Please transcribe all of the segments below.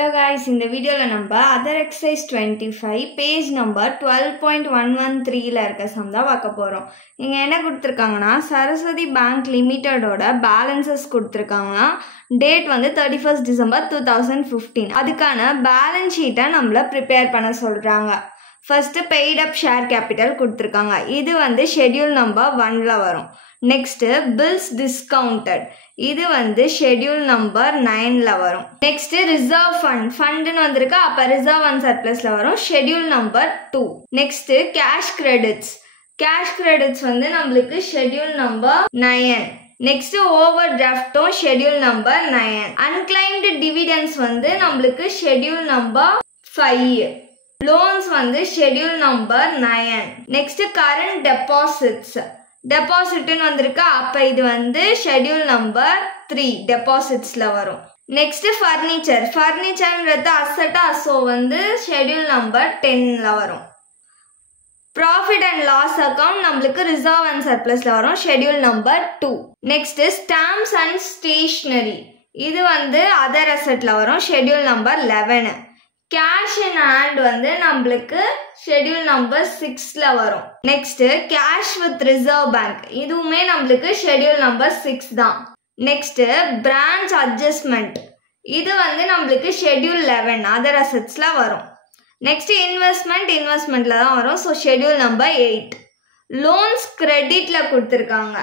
Hello guys, இந்த வீடியோல நம்ம other exercise 25 page number 12.113 ல இருக்க சம் தான் பார்க்க போறோம். இங்க என்ன கொடுத்திருக்காங்கன்னா சரஸ்வதி பேங்க் லிமிடெடோட பேலன்சஸ் கொடுத்திருக்காங்க. டேட் வந்து 31st December 2015. அதுக்கான பேலன்ஸ் ஷீட்டை நம்மள ப்ரிப்பேர் பண்ண சொல்றாங்க. First paid up share capital கொடுத்திருக்காங்க. இது வந்து schedule number 1ல வரும். Next bills discounted. இது வந்து schedule number 9ல வரும். Next reserve fund. Fundனு வந்திருக்கு, அப்ப reserve and surplusல வரும். Schedule number 2. Next cash credits. Cash credits வந்து நம்மளுக்கு schedule number 9. Next overdraftம் schedule number 9. Unclaimed dividends வந்து நம்மளுக்கு schedule number 5. Loans வந்து schedule number 9. Next current deposits. Depositனு வந்திருக்கு, அப்ப இது வந்து schedule number 3 depositsல வரும். Next furniture. Furnitureன்றது asset, so வந்து schedule number 10ல வரும். Profit and loss account நம்மளுக்கு reserve and surplusல வரும், schedule number 2. Next stamps and stationery. இது வந்து other assetல வரும், schedule number 11. Cash in hand வந்து நம்மளுக்கு schedule number 6ல வரும். Next cash with reserve bank. இதுவுமே நம்மளுக்கு schedule number 6 தான். Next branch adjustment. இது வந்து நம்மளுக்கு schedule 11 other assetsல வரும். Next investmentல தான் வரும், so schedule number 8. Loans creditல கொடுத்திருக்காங்க,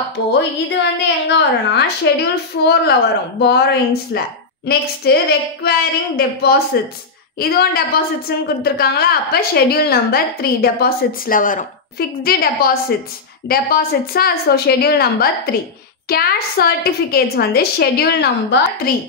அப்போ இது வந்து எங்க வரும்னா schedule 4ல வரும், borrowingsல. Next requiring deposits. இதுவும் depositsன்னு கொடுத்திருக்காங்களா, அப்ப schedule number 3 depositsல வரும். Fixed deposits so schedule number 3. Cash certificates வந்து schedule number 3.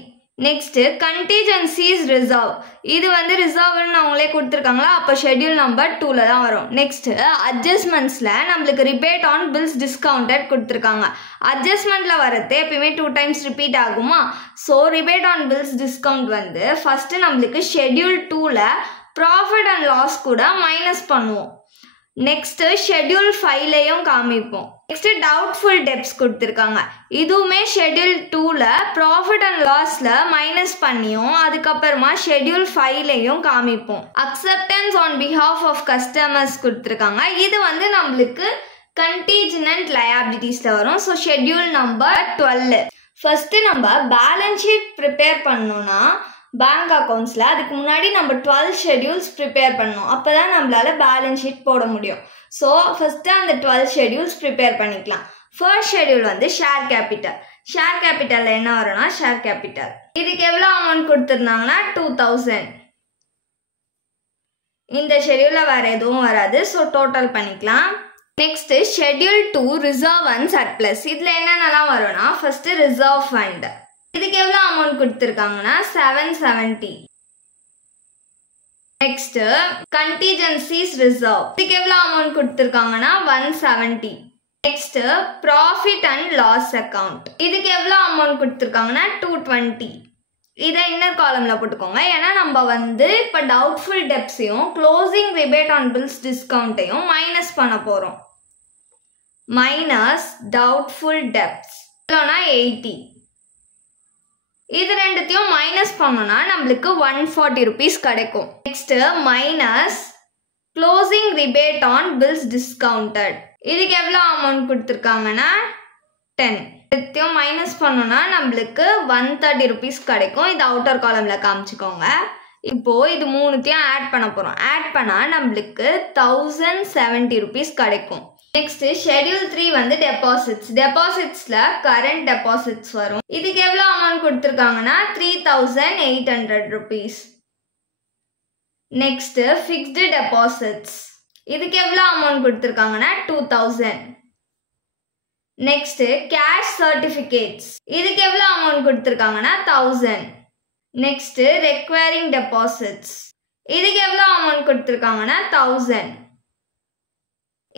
Next contingencies reserve. இது வந்து reserveன்னு அவங்களே கொடுத்திருக்காங்களா, அப்ப schedule number 2ல தான் வரும். Next adjustmentsல நம்மளுக்கு rebate on bills discounted கொடுத்திருக்காங்க. adjustmentல வரது எப்பவுமே 2 times repeat ஆகுமா, so rebate on bills discount வந்து first நம்மளுக்கு schedule 2ல profit and loss கூட மைனஸ் பண்ணுவோம். Next schedule 5லயும் காமிப்போம். Next doubtful debts கொடுத்திருக்காங்க, இதுவுமே schedule 2ல profit and lossல மைனஸ் பண்ணியும் அதுக்கப்புறமா schedule 5லயும் காமிப்போம். Acceptance on behalf of customers கொடுத்திருக்காங்க, இது வந்து நம்மளுக்கு contingent liabilitiesல வரும், so schedule number 12. First நம்ம balance sheet prepare பண்ணணும்னா பேங்க் அக்கௌண்ட்ஸில் அதுக்கு முன்னாடி நம்ம 12 schedules ப்ரிப்பேர் பண்ணணும், அப்போ தான் நம்மளால பேலன்ஸ் ஷீட் போட முடியும். ஸோ ஃபஸ்ட்டு அந்த 12 schedules ப்ரிப்பேர் பண்ணிக்கலாம். ஃபர்ஸ்ட் ஷெடியூல் வந்து ஷேர் கேபிட்டல். ஷேர் கேபிட்டலில் என்ன வரும்னா ஷேர் கேபிட்டல் இதுக்கு எவ்வளோ அமௌண்ட் கொடுத்துருந்தாங்கன்னா 2000. இந்த ஷெடியூலில் வேறு எதுவும் வராது, ஸோ டோட்டல் பண்ணிக்கலாம். Next schedule 2 reserve and surplus. இதில் என்னென்னலாம் வரும்னா ஃபஸ்ட்டு ரிசர்வ் ஃபண்ட். இதுக்கு எவ்வளோ அமௌண்ட் கொடுத்துருக்காங்கன்னா 770. Next contingencies reserve. இதுக்கு எவ்வளோ அமௌண்ட் கொடுத்துருக்காங்கன்னா 170. Next profit and loss account. இதுக்கு எவ்வளோ அமௌண்ட் கொடுத்துருக்காங்கன்னா 220. இதை இன்னர் காலம்ல போட்டுக்கோங்க, ஏன்னா நம்ம வந்து இப்போ டவுட்ஃபுல் டெப்ஸையும் க்ளோசிங் ரிபேட் ஆன் பில்ஸ் டிஸ்கவுண்ட்டையும் மைனஸ் பண்ண போகிறோம். மைனஸ் டவுட்ஃபுல் டெப்ஸ் எவ்வளோனா 80. இது ரெண்டுத்தையும் மைனஸ் பண்ணோம்னா நம்மளுக்கு 140 rupees கிடைக்கும். Next minus closing rebate on bills discounted. இதுக்கு எவ்வளோ அமௌண்ட் கொடுத்துருக்காங்கன்னா 10. இதுத்தையும் மைனஸ் பண்ணோம்னா நம்மளுக்கு 130 rupees கிடைக்கும். இது அவுட்டர் காலம்ல காமிச்சுக்கோங்க. இப்போ இது மூணுத்தையும் ஆட் பண்ண போறோம். ஆட் பண்ணா நம்மளுக்கு 1070 rupees கிடைக்கும். நெக்ஸ்ட் schedule 3 வந்து டெபாசிட்ஸ். டெபாசிட்ஸ்ல கரண்ட் டெபாசிட்ஸ் வரும். இதுக்கு எவ்வளோ அமௌண்ட் கொடுத்துருக்காங்கன்னா 3800 rupees. Next fixed deposits. இதுக்கு எவ்வளோ அமௌண்ட் கொடுத்துருக்காங்கன்னா 2000. Next cash certificates. இதுக்கு எவ்வளோ அமௌண்ட் கொடுத்துருக்காங்கன்னா 1000. Next requiring deposits. இதுக்கு எவ்வளோ அமௌண்ட் கொடுத்துருக்காங்கன்னா 1000.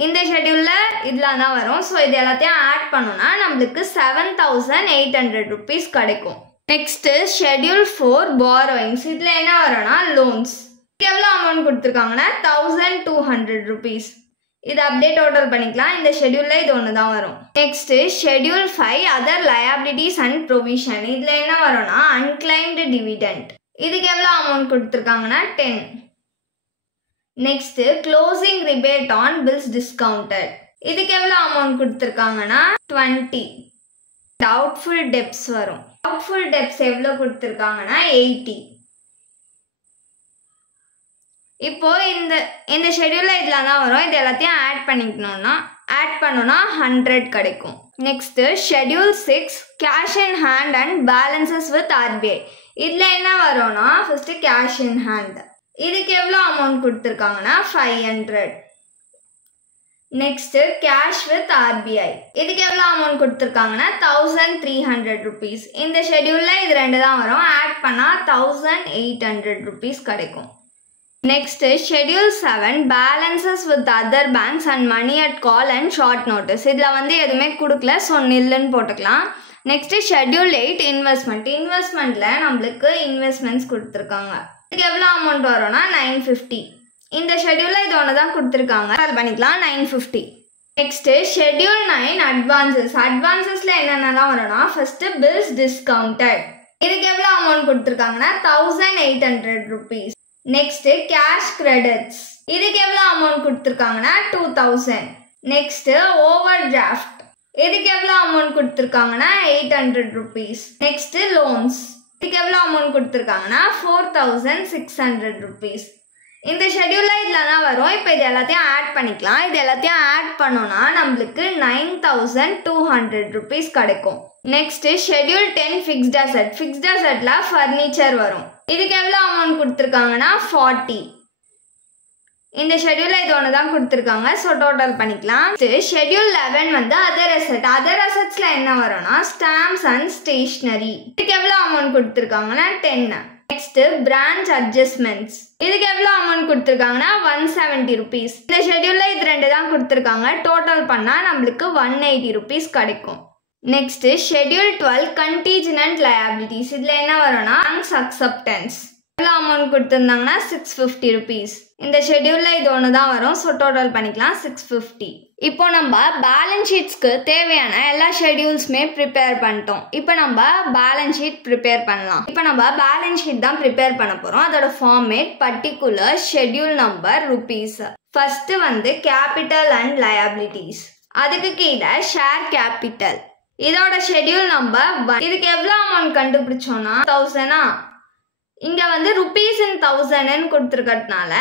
இந்த ஷெடியூல்ல இதெல்லாம் தான் வரும், ஸோ இது எல்லாத்தையும் ஆட் பண்ணோம்னா நம்மளுக்கு 7800 rupees கிடைக்கும். Next schedule 4 borrowings. இதுல என்ன வரும்னா லோன்ஸ். இதுக்கு எவ்வளோ அமௌண்ட் கொடுத்துருக்காங்கன்னா 1200 rupees. இது அப்படியே டோட்டல் பண்ணிக்கலாம். இந்த ஷெடியூல்ல இது ஒன்று தான் வரும். Next schedule 5 other liabilities and provision. இதுல என்ன வரும்னா unclaimed dividend. இதுக்கு எவ்வளோ அமௌண்ட் கொடுத்துருக்காங்கன்னா 10. Next closing rebate on bills discounted. இதுக்கு எவ்வளோ அமௌண்ட் கொடுத்துருக்காங்கன்னா 20. டவுட்ஃபுல் டெப்ஸ் வரும். டவுட்ஃபுல் டெப்ஸ் எவ்வளோ கொடுத்துருக்காங்கன்னா 80. இப்போ இந்த ஷெட்யூலில் இதில் தான் வரும். இது எல்லாத்தையும் ஆட் பண்ணோன்னா 100 கிடைக்கும். Next schedule 6 cash in hand and balances with RBI. இதில் என்ன வரும்னா ஃபர்ஸ்ட் கேஷ் இன் ஹேண்ட். இதுக்கு எவ்வளோ அமௌண்ட் கொடுத்துருக்காங்கன்னா 500. Next cash with RBI. இதுக்கு எவ்வளோ அமௌண்ட் கொடுத்துருக்காங்கன்னா 1300 rupees. இந்த ஷெட்யூலில் இது 2 தான் வரும். ஆட் பண்ணால் 1800 rupees கிடைக்கும். Next schedule 7 balances with other banks and money at call and short notice. இதில் எதுவுமே கொடுக்கல, ஸோ நில்லுன்னு போட்டுக்கலாம். Next schedule 8 investment. இன்வெஸ்ட்மெண்ட்டில் நம்மளுக்கு இன்வெஸ்ட்மெண்ட்ஸ் கொடுத்துருக்காங்க. இதுக்கு எவ்வளோ அமௌண்ட் வரும்னா 950. இந்த ஷெட்யூலில் இது ஒன்று தான் கொடுத்துருக்காங்க, அது பண்ணிக்கலாம் 950. Next schedule 9 advances. அட்வான்சஸில் என்னென்னலாம் வரும்னா ஃபர்ஸ்ட் பில்ஸ் டிஸ்கவுண்டட். இதுக்கு எவ்வளோ அமௌண்ட் கொடுத்துருக்காங்கன்னா 1800 rupees. Next cash credits. இதுக்கு எவ்வளோ அமௌண்ட் கொடுத்துருக்காங்கன்னா 2000. Next over draft. இதுக்கு எவ்வளோ அமௌண்ட் கொடுத்துருக்காங்கன்னா 800 rupees. Next loans. இதுக்கு எவ்வளோ அமௌண்ட் கொடுத்துருக்காங்கன்னா 4600 rupees. இந்த ஷெட்யூலில் இதில் தான் வரும். இப்போ இது எல்லாத்தையும் ஆட் பண்ணிக்கலாம். இது எல்லாத்தையும் ஆட் பண்ணோன்னா நம்மளுக்கு 9200 rupees கிடைக்கும். Next schedule 10 fixed asset. Fixed அசெட்ல ஃபர்னிச்சர் வரும். இதுக்கு எவ்வளோ அமௌண்ட் கொடுத்துருக்காங்கன்னா 40. இந்த ஷெட்யூலில் இது ஒன்று தான் கொடுத்துருக்காங்க, ஸோ டோட்டல் பண்ணிக்கலாம். Schedule 11 other asset. அதர் அசெட்ஸில் என்ன வரும்னா ஸ்டாம்ப்ஸ் அண்ட் ஸ்டேஷ்னரி. இதுக்கு எவ்வளோ அமௌண்ட் கொடுத்துருக்காங்கன்னா 10. Next branch adjustments. இதுக்கு எவ்வளோ அமௌண்ட் கொடுத்துருக்காங்கன்னா 170 rupees. இந்த ஷெட்யூலில் இது 2 தான் கொடுத்துருக்காங்க, டோட்டல் பண்ணால் நம்மளுக்கு 180 rupees கிடைக்கும். Next schedule 12 contingent liabilities. இதில் என்ன வரும்னா பேங்க்ஸ் அக்செப்டன்ஸ். எவ்வளோ அமௌண்ட் கொடுத்துருந்தாங்கன்னா 650 rupees. இந்த ஷெட்யூலில் இது ஒன்று தான் வரும், ஸோ டோட்டல் பண்ணிக்கலாம் 650. இப்போ நம்ம பேலன்ஸ் ஷீட்ஸ்க்கு தேவையான எல்லா ஷெட்யூல்ஸுமே ப்ரிப்பேர் பண்ணிட்டோம். இப்போ நம்ம பேலன்ஸ் ஷீட் ப்ரிப்பேர் பண்ணலாம். இப்போ நம்ம பேலன்ஸ் ஷீட் தான் ப்ரிப்பேர் பண்ண போகிறோம். அதோட format particular schedule number rupees. First capital and liabilities. அதுக்கு கீழே ஷேர் கேபிட்டல். இதோட ஷெட்யூல் நம்பர் 1. இதுக்கு எவ்வளோ அமௌண்ட் கண்டுபிடிச்சோன்னா 1000. இங்கே rupees in 1000 கொடுத்துருக்கிறதுனால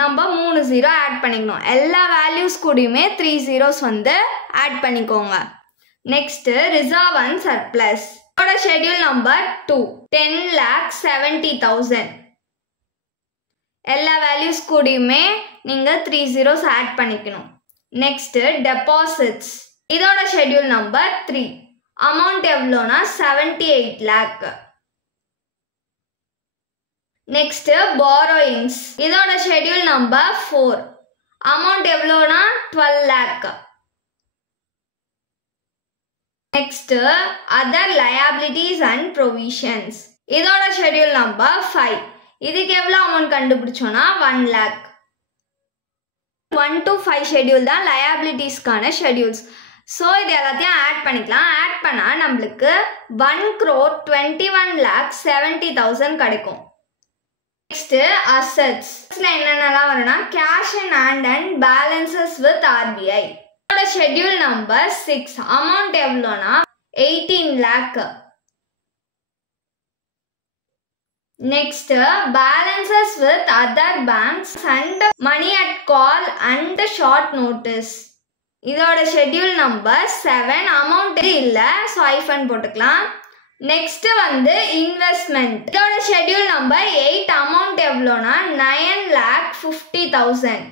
நம்ம 3 0 ஆட் பண்ணிக்கணும். எல்லா வேல்யூஸ் கூடயுமே 3 zeros ஆட் பண்ணிக்கோங்க. Next reserve and surplus. இதோட ஷெட்யூல் நம்பர் 2 10,70,000. எல்லா வேல்யூஸ் கூடயுமே நீங்கள் 3 zeros ஆட் பண்ணிக்கணும். Next deposits. இதோட ஷெட்யூல் நம்பர் 3. அமௌண்ட் எவ்வளோனா 78 lakh. Next borrowings. இதோட ஷெட்யூல் நம்பர் 4. அமௌண்ட் எவ்வளோனா 12 lakh. Next other liabilities and provisions. இதோட ஷெட்யூல் நம்பர் 5. இதுக்கு எவ்வளோ அமௌண்ட் கண்டுபிடிச்சோன்னா 1 lakh. 1 to 5 ஷெட்யூல் தான் லயபிலிட்டிஸ்க்கான ஷெட்யூல்ஸ். ஸோ இது எல்லாத்தையும் ஆட் பண்ணிக்கலாம். ஆட் பண்ணால் நம்மளுக்கு 1,21,70,000 கிடைக்கும். நெக்ஸ்ட் அசெட்ஸ்ல என்னென்னலாம் வரும்னா cash in hand and balances with RBI. இதோட ஷெட்யூல் நம்பர் 6. அமௌண்ட் எவ்வளோனா 18 lakh. Next balances with other banks and money at call and short notice. இதோட ஷெட்யூல் நம்பர் 7. அமௌண்ட் இல்லை, ஸோ ஐஃபன் போட்டுக்கலாம். Next investment. இதோட schedule number 8. Amount எவ்வளோனா 9,50,000.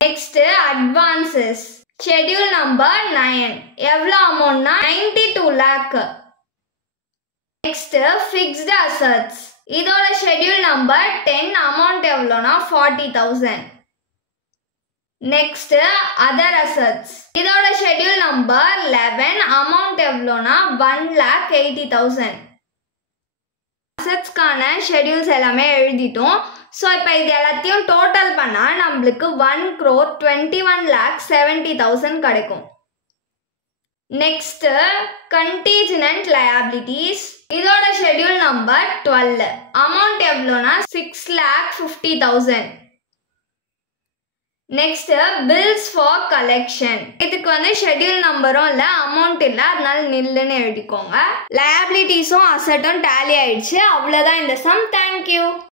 Next advances. Schedule number 9. எவ்வளோ அமௌண்ட்னா 92 lakh. Next fixed assets. இதோட schedule number 10. Amount எவ்வளோனா 40,000. Next other assets. இதோட ஷெட்யூல் நம்பர் 11. அமௌண்ட் எவ்வளோனா 1,80,000. அசெட்ஸ்க்கான ஷெட்யூல்ஸ் எல்லாமே எழுதிட்டோம். ஸோ இப்போ இது எல்லாத்தையும் டோட்டல் பண்ணால் நம்மளுக்கு 1,21,70,000 கிடைக்கும். Next contingent liabilities. இதோட ஷெட்யூல் நம்பர் 12. அமௌண்ட் எவ்வளோனா 6,50,000. Next bills for collection. இதுக்கு ஷெட்யூல் நம்பரும் இல்லை, அமௌண்ட் இல்லை, அதனால நில்லுன்னு எழுதிக்கோங்க. லயபிலிட்டிஸும் அசட்டும் டேலி ஆயிடுச்சு. அவ்வளோதான் இந்த சம். தேங்க்யூ.